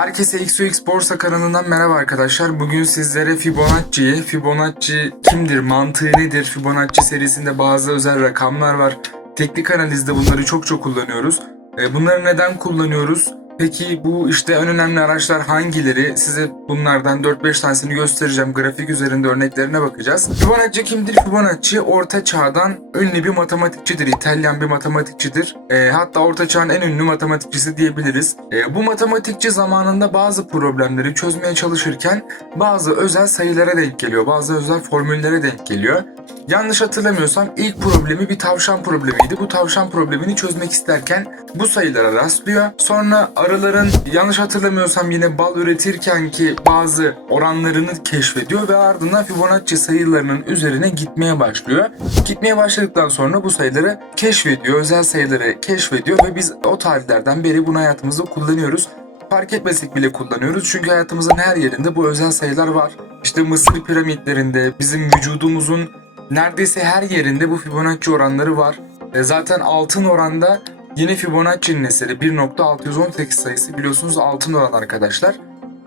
Herkese XOX Borsa kanalından merhaba arkadaşlar. Bugün sizlere Fibonacci'yi, Fibonacci kimdir, mantığı nedir, Fibonacci serisinde bazı özel rakamlar var. Teknik analizde bunları çok çok kullanıyoruz. E, Bunları neden kullanıyoruz? Peki bu işte en önemli araçlar hangileri? Size bunlardan 4-5 tanesini göstereceğim. Grafik üzerinde örneklerine bakacağız. Fibonacci kimdir? Fibonacci orta çağdan ünlü bir matematikçidir. İtalyan bir matematikçidir. E, hatta orta çağın en ünlü matematikçisi diyebiliriz. E, bu matematikçi zamanında bazı problemleri çözmeye çalışırken bazı özel sayılara denk geliyor. Bazı özel formüllere denk geliyor. Yanlış hatırlamıyorsam ilk problemi bir tavşan problemiydi. Bu tavşan problemini çözmek isterken bu sayılara rastlıyor. Sonra arıların yanlış hatırlamıyorsam yine bal üretirken ki bazı oranlarını keşfediyor ve ardından Fibonacci sayılarının üzerine gitmeye başlıyor. Gitmeye başladıktan sonra bu sayıları keşfediyor. Özel sayıları keşfediyor ve biz o tarihlerden beri bunu hayatımızda kullanıyoruz. Fark etmesek bile kullanıyoruz çünkü hayatımızın her yerinde bu özel sayılar var. İşte Mısır piramitlerinde, bizim vücudumuzun neredeyse her yerinde bu Fibonacci oranları var. E zaten altın oranda yine Fibonacci'nin eseri 1.618 sayısı biliyorsunuz altın oran arkadaşlar.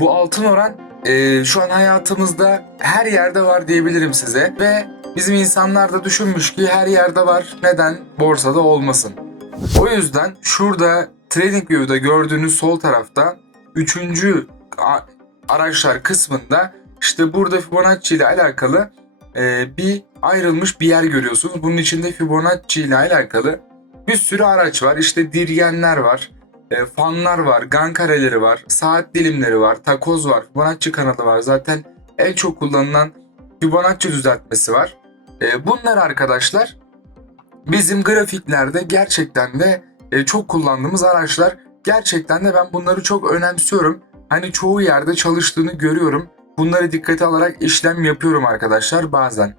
Bu altın oran e, şu an hayatımızda her yerde var diyebilirim size ve bizim insanlar da düşünmüş ki her yerde var neden borsada olmasın. O yüzden şurada TradingView'da gördüğünüz sol tarafta 3. araçlar kısmında işte burada Fibonacci ile alakalı e, bir ayrılmış bir yer görüyorsunuz. Bunun içinde Fibonacci ile alakalı bir sürü araç var. İşte dirgenler var, e, fanlar var, gan kareleri var, saat dilimleri var, takoz var, Fibonacci kanalı var. Zaten en çok kullanılan Fibonacci düzeltmesi var. E, bunlar arkadaşlar bizim grafiklerde gerçekten de e, çok kullandığımız araçlar. Gerçekten de ben bunları çok önemsiyorum. Hani çoğu yerde çalıştığını görüyorum. Bunları dikkate alarak işlem yapıyorum arkadaşlar bazen.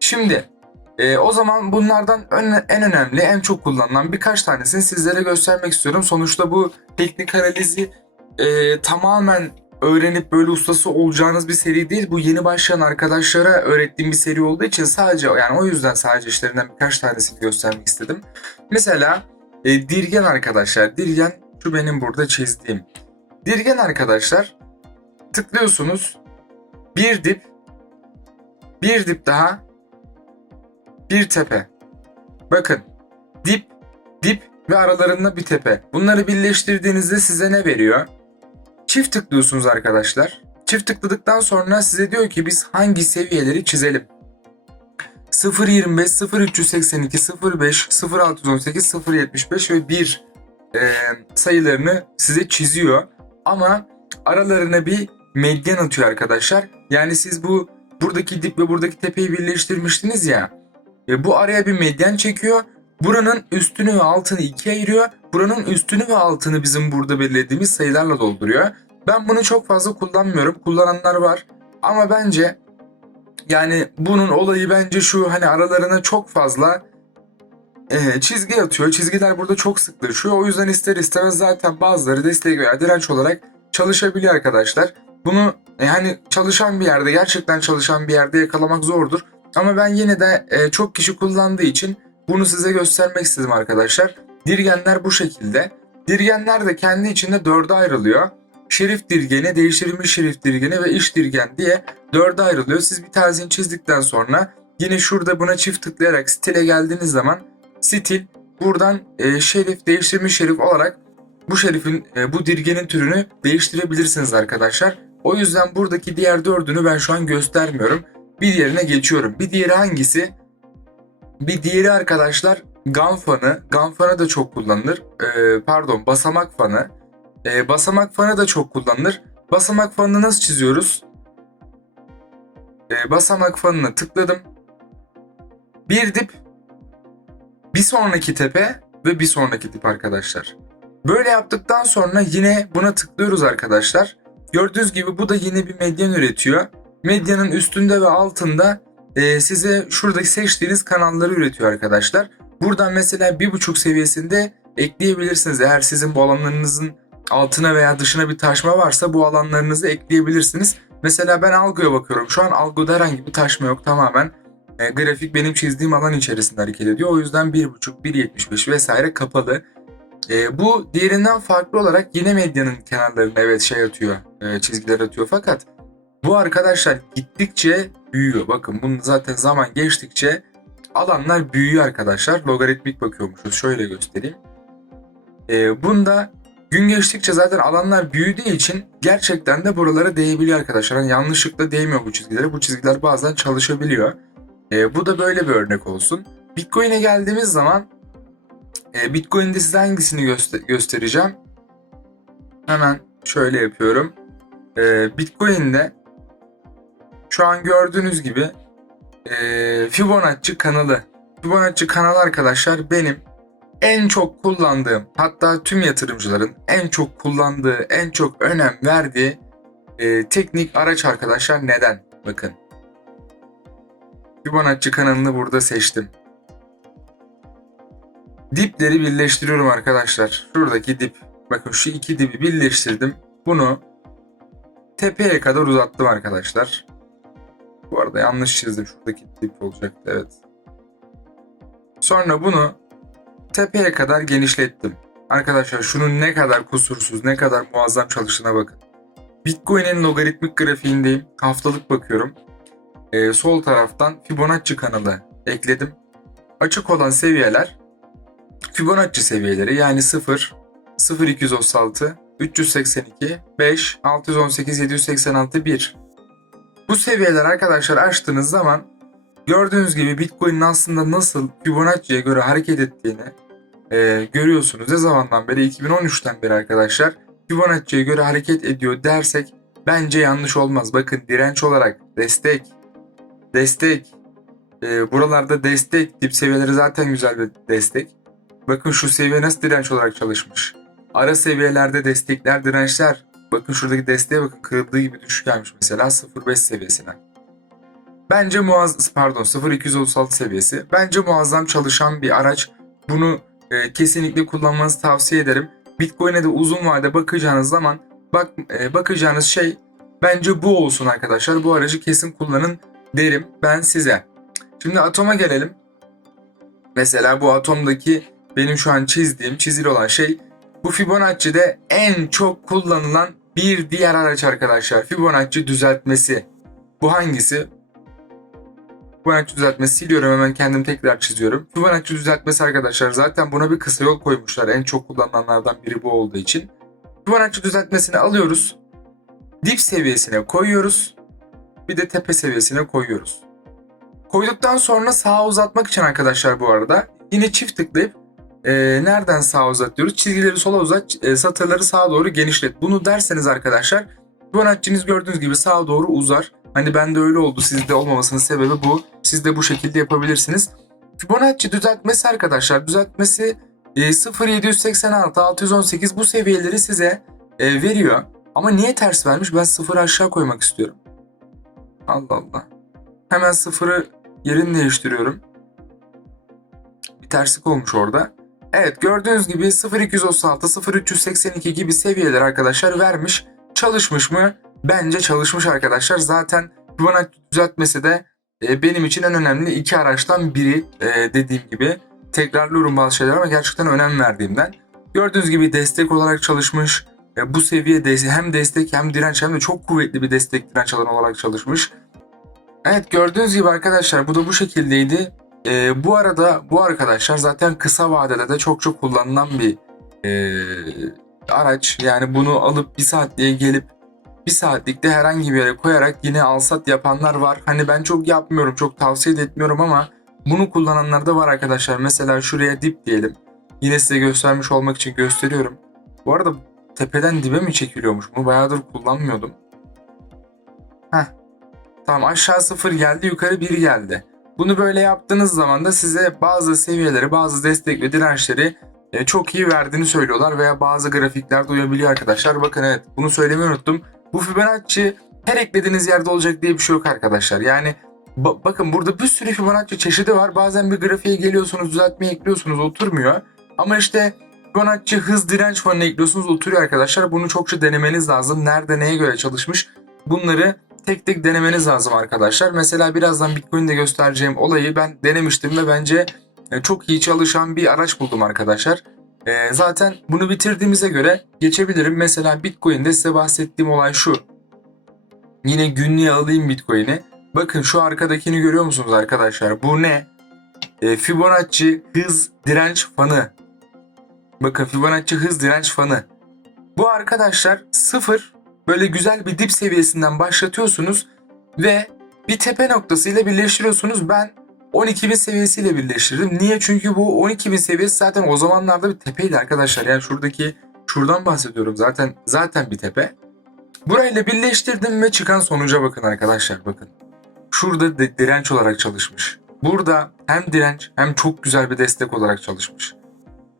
Şimdi e, o zaman bunlardan en önemli, en çok kullanılan birkaç tanesini sizlere göstermek istiyorum. Sonuçta bu teknik analizi e, tamamen öğrenip böyle ustası olacağınız bir seri değil. Bu yeni başlayan arkadaşlara öğrettiğim bir seri olduğu için sadece yani o yüzden sadece işlerinden birkaç tanesini göstermek istedim. Mesela e, dirgen arkadaşlar. Dirgen şu benim burada çizdiğim. Dirgen arkadaşlar tıklıyorsunuz. Bir dip, bir dip daha, bir tepe. Bakın dip, dip ve aralarında bir tepe. Bunları birleştirdiğinizde size ne veriyor? Çift tıklıyorsunuz arkadaşlar. Çift tıkladıktan sonra size diyor ki biz hangi seviyeleri çizelim. 0.25, 0.382, 0.5, 0.618, 0.75 ve 1 e, sayılarını size çiziyor. Ama aralarına bir medyan atıyor arkadaşlar. Yani siz bu buradaki dip ve buradaki tepeyi birleştirmiştiniz ya. E, bu araya bir medyan çekiyor. Buranın üstünü ve altını ikiye ayırıyor. Buranın üstünü ve altını bizim burada belirlediğimiz sayılarla dolduruyor. Ben bunu çok fazla kullanmıyorum. Kullananlar var. Ama bence yani bunun olayı bence şu hani aralarına çok fazla e, çizgi atıyor. Çizgiler burada çok sıklaşıyor. O yüzden ister istemez zaten bazıları destek veya direnç olarak çalışabiliyor arkadaşlar. Bunu e, hani çalışan bir yerde gerçekten çalışan bir yerde yakalamak zordur. Ama ben yine de e, çok kişi kullandığı için bunu size göstermek istedim arkadaşlar. Dirgenler bu şekilde. Dirgenler de kendi içinde dörde ayrılıyor. Şerif dirgeni, değiştirilmiş şerif dirgeni ve iş dirgen diye dörde ayrılıyor. Siz bir tanesini çizdikten sonra yine şurada buna çift tıklayarak stile geldiğiniz zaman stil buradan e, şerif, değiştirilmiş şerif olarak bu şerifin, e, bu dirgenin türünü değiştirebilirsiniz arkadaşlar. O yüzden buradaki diğer dördünü ben şu an göstermiyorum. Bir diğerine geçiyorum. Bir diğeri hangisi? Bir diğeri arkadaşlar GAN fanı. GAN fanı da çok kullanılır. Ee, pardon basamak fanı. Ee, basamak fanı da çok kullanılır. Basamak fanını nasıl çiziyoruz? Ee, basamak fanına tıkladım. Bir dip, bir sonraki tepe ve bir sonraki dip arkadaşlar. Böyle yaptıktan sonra yine buna tıklıyoruz arkadaşlar. Gördüğünüz gibi bu da yine bir medyan üretiyor. Medyanın üstünde ve altında e, size şuradaki seçtiğiniz kanalları üretiyor arkadaşlar. Buradan mesela bir buçuk seviyesinde ekleyebilirsiniz. Eğer sizin bu alanlarınızın altına veya dışına bir taşma varsa bu alanlarınızı ekleyebilirsiniz. Mesela ben algoya bakıyorum. Şu an algoda herhangi bir taşma yok. Tamamen e, grafik benim çizdiğim alan içerisinde hareket ediyor. O yüzden 1.5, 1.75 vesaire kapalı. E, bu diğerinden farklı olarak yine medyanın kenarlarında evet şey atıyor, e, çizgiler atıyor fakat bu arkadaşlar gittikçe büyüyor. Bakın bunu zaten zaman geçtikçe alanlar büyüyor arkadaşlar. Logaritmik bakıyormuşuz. Şöyle göstereyim. E, bunda gün geçtikçe zaten alanlar büyüdüğü için gerçekten de buralara değebiliyor arkadaşlar. Yani yanlışlıkla değmiyor bu çizgilere. Bu çizgiler bazen çalışabiliyor. E, bu da böyle bir örnek olsun. Bitcoin'e geldiğimiz zaman e, Bitcoin'de size hangisini göster- göstereceğim? Hemen şöyle yapıyorum. E, Bitcoin'de şu an gördüğünüz gibi e, Fibonacci kanalı. Fibonacci kanalı arkadaşlar benim en çok kullandığım hatta tüm yatırımcıların en çok kullandığı, en çok önem verdiği e, teknik araç arkadaşlar. Neden? Bakın. Fibonacci kanalını burada seçtim. Dipleri birleştiriyorum arkadaşlar. Şuradaki dip. Bakın şu iki dibi birleştirdim. Bunu tepeye kadar uzattım arkadaşlar. Bu arada yanlış çizdim. Şuradaki dip olacaktı evet. Sonra bunu tepeye kadar genişlettim. Arkadaşlar şunun ne kadar kusursuz, ne kadar muazzam çalıştığına bakın. Bitcoin'in logaritmik grafiğindeyim. Haftalık bakıyorum. Ee, sol taraftan Fibonacci kanalı ekledim. Açık olan seviyeler Fibonacci seviyeleri yani 0, 0236, 382, 5, 618, 786, 1. Bu seviyeler arkadaşlar açtığınız zaman gördüğünüz gibi Bitcoin'in aslında nasıl Fibonacci'ye göre hareket ettiğini e, görüyorsunuz. Ne zamandan beri? 2013'ten beri arkadaşlar Fibonacci'ye göre hareket ediyor dersek bence yanlış olmaz. Bakın direnç olarak destek, destek, e, buralarda destek, dip seviyeleri zaten güzel bir destek. Bakın şu seviye nasıl direnç olarak çalışmış. Ara seviyelerde destekler, dirençler. Bakın şuradaki desteğe bakın kırıldığı gibi düşük gelmiş mesela 0.5 seviyesine. Bence muaz pardon 0.236 seviyesi. Bence muazzam çalışan bir araç. Bunu e, kesinlikle kullanmanızı tavsiye ederim. Bitcoin'e de uzun vade bakacağınız zaman bak e, bakacağınız şey bence bu olsun arkadaşlar. Bu aracı kesin kullanın derim ben size. Şimdi atoma gelelim. Mesela bu atomdaki benim şu an çizdiğim, çizili olan şey bu Fibonacci'de en çok kullanılan bir diğer araç arkadaşlar. Fibonacci düzeltmesi. Bu hangisi? Fibonacci düzeltmesi siliyorum hemen kendim tekrar çiziyorum. Fibonacci düzeltmesi arkadaşlar zaten buna bir kısa yol koymuşlar. En çok kullanılanlardan biri bu olduğu için. Fibonacci düzeltmesini alıyoruz. Dip seviyesine koyuyoruz. Bir de tepe seviyesine koyuyoruz. Koyduktan sonra sağa uzatmak için arkadaşlar bu arada yine çift tıklayıp e, nereden sağa uzat diyoruz? Çizgileri sola uzat, e, satırları sağa doğru genişlet. Bunu derseniz arkadaşlar Fibonacci'niz gördüğünüz gibi sağa doğru uzar. Hani bende öyle oldu. Sizde olmamasının sebebi bu. Siz de bu şekilde yapabilirsiniz. Fibonacci düzeltmesi arkadaşlar. Düzeltmesi e, 0.786, 618 bu seviyeleri size e, veriyor. Ama niye ters vermiş? Ben sıfırı aşağı koymak istiyorum. Allah Allah. Hemen sıfırı yerini değiştiriyorum. Bir terslik olmuş orada. Evet gördüğünüz gibi 0236, 0382 gibi seviyeler arkadaşlar vermiş. Çalışmış mı? Bence çalışmış arkadaşlar. Zaten Fibonacci düzeltmesi de e, benim için en önemli iki araçtan biri e, dediğim gibi. Tekrarlıyorum bazı şeyler ama gerçekten önem verdiğimden. Gördüğünüz gibi destek olarak çalışmış. E, bu seviyede hem destek hem direnç hem de çok kuvvetli bir destek direnç alanı olarak çalışmış. Evet gördüğünüz gibi arkadaşlar bu da bu şekildeydi. E, bu arada bu arkadaşlar zaten kısa vadede de çok çok kullanılan bir e, araç. Yani bunu alıp bir saatliğe gelip bir saatlikte herhangi bir yere koyarak yine alsat yapanlar var. Hani ben çok yapmıyorum, çok tavsiye de etmiyorum ama bunu kullananlar da var arkadaşlar. Mesela şuraya dip diyelim. Yine size göstermiş olmak için gösteriyorum. Bu arada tepeden dibe mi çekiliyormuş? Bunu bayağıdır kullanmıyordum. Heh. Tamam aşağı sıfır geldi, yukarı bir geldi. Bunu böyle yaptığınız zaman da size bazı seviyeleri, bazı destek ve dirençleri e, çok iyi verdiğini söylüyorlar veya bazı grafiklerde uyabiliyor arkadaşlar. Bakın evet bunu söylemeyi unuttum. Bu Fibonacci her eklediğiniz yerde olacak diye bir şey yok arkadaşlar. Yani ba- bakın burada bir sürü Fibonacci çeşidi var. Bazen bir grafiğe geliyorsunuz, düzeltmeye ekliyorsunuz, oturmuyor. Ama işte Fibonacci hız direnç fonuna ekliyorsunuz, oturuyor arkadaşlar. Bunu çokça denemeniz lazım. Nerede neye göre çalışmış bunları tek tek denemeniz lazım arkadaşlar. Mesela birazdan Bitcoin'de göstereceğim olayı ben denemiştim ve bence e, çok iyi çalışan bir araç buldum arkadaşlar. Ee, zaten bunu bitirdiğimize göre geçebilirim. Mesela Bitcoin'de size bahsettiğim olay şu. Yine günlüğe alayım Bitcoin'i. Bakın şu arkadakini görüyor musunuz arkadaşlar? Bu ne? Ee, Fibonacci hız direnç fanı. Bakın Fibonacci hız direnç fanı. Bu arkadaşlar sıfır böyle güzel bir dip seviyesinden başlatıyorsunuz ve bir tepe noktasıyla birleştiriyorsunuz. Ben 12.000 seviyesiyle birleştirdim. Niye? Çünkü bu 12.000 seviyesi zaten o zamanlarda bir tepeydi arkadaşlar. Yani şuradaki şuradan bahsediyorum. Zaten zaten bir tepe. Burayla birleştirdim ve çıkan sonuca bakın arkadaşlar bakın. Şurada de- direnç olarak çalışmış. Burada hem direnç hem çok güzel bir destek olarak çalışmış.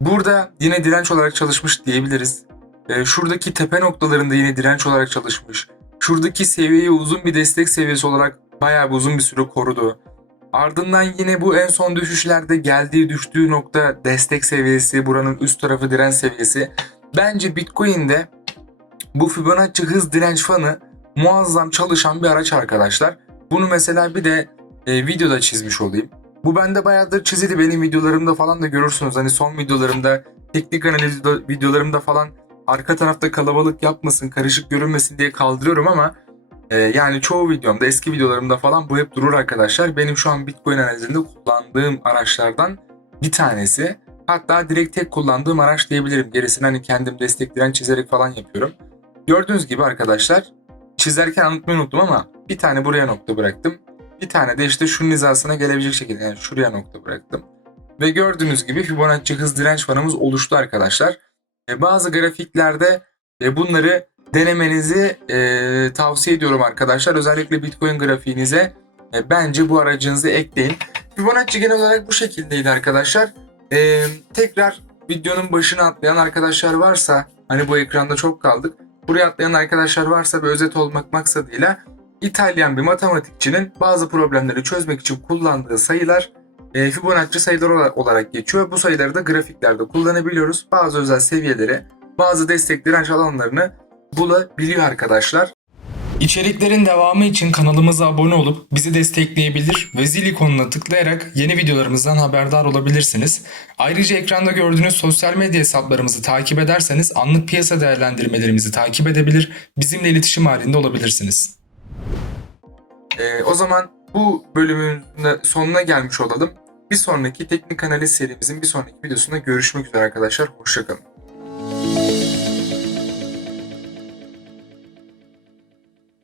Burada yine direnç olarak çalışmış diyebiliriz. Ee, şuradaki tepe noktalarında yine direnç olarak çalışmış. Şuradaki seviyeyi uzun bir destek seviyesi olarak bayağı bir uzun bir süre korudu. Ardından yine bu en son düşüşlerde geldiği düştüğü nokta destek seviyesi, buranın üst tarafı direnç seviyesi. Bence Bitcoin'de bu Fibonacci hız direnç fanı muazzam çalışan bir araç arkadaşlar. Bunu mesela bir de e, videoda çizmiş olayım. Bu bende bayağıdır çizildi benim videolarımda falan da görürsünüz. Hani son videolarımda, teknik analiz video- videolarımda falan arka tarafta kalabalık yapmasın, karışık görünmesin diye kaldırıyorum ama e, yani çoğu videomda, eski videolarımda falan bu hep durur arkadaşlar. Benim şu an Bitcoin analizinde kullandığım araçlardan bir tanesi. Hatta direkt tek kullandığım araç diyebilirim. Gerisini hani kendim destekleyen çizerek falan yapıyorum. Gördüğünüz gibi arkadaşlar çizerken anlatmayı unuttum ama bir tane buraya nokta bıraktım. Bir tane de işte şunun hizasına gelebilecek şekilde yani şuraya nokta bıraktım. Ve gördüğünüz gibi Fibonacci hız direnç fanımız oluştu arkadaşlar. E, bazı grafiklerde e, bunları denemenizi e, tavsiye ediyorum arkadaşlar. Özellikle Bitcoin grafiğinize bence bu aracınızı ekleyin. Fibonacci genel olarak bu şekildeydi arkadaşlar. Tekrar videonun başına atlayan arkadaşlar varsa hani bu ekranda çok kaldık. Buraya atlayan arkadaşlar varsa bir özet olmak maksadıyla İtalyan bir matematikçinin bazı problemleri çözmek için kullandığı sayılar e, Fibonacci sayıları ola- olarak geçiyor. Bu sayıları da grafiklerde kullanabiliyoruz. Bazı özel seviyeleri, bazı destek direnç alanlarını bulabiliyor arkadaşlar. İçeriklerin devamı için kanalımıza abone olup bizi destekleyebilir ve zil ikonuna tıklayarak yeni videolarımızdan haberdar olabilirsiniz. Ayrıca ekranda gördüğünüz sosyal medya hesaplarımızı takip ederseniz anlık piyasa değerlendirmelerimizi takip edebilir, bizimle iletişim halinde olabilirsiniz. Ee, o zaman bu bölümün sonuna gelmiş olalım. Bir sonraki teknik analiz serimizin bir sonraki videosunda görüşmek üzere arkadaşlar. Hoşçakalın.